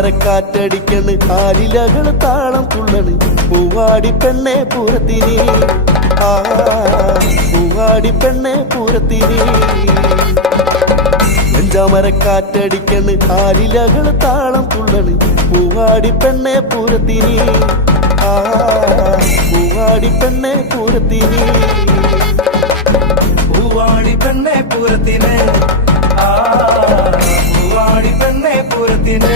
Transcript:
വെഞ്ചാമരക്കാറ്റടിക്കണ് ആലിലകള് താളം തുള്ളണ് പൂവാടി പെണ്ണെ പൂരത്തിനി ആ പൂവാടി പെണ്ണെ പൂരത്തിനി വെഞ്ചാമരക്കാറ്റടിക്കണ് ആലിലകള് താളം തുള്ളണ് പൂവാടി പെണ്ണെ പൂരത്തിനി ആ പൂവാടി പെണ്ണെ പൂരത്തിനി പൂവാടി പെണ്ണെ പൂരത്തിന് ആ പൂവാടി പെണ്ണെ പൂരത്തിന്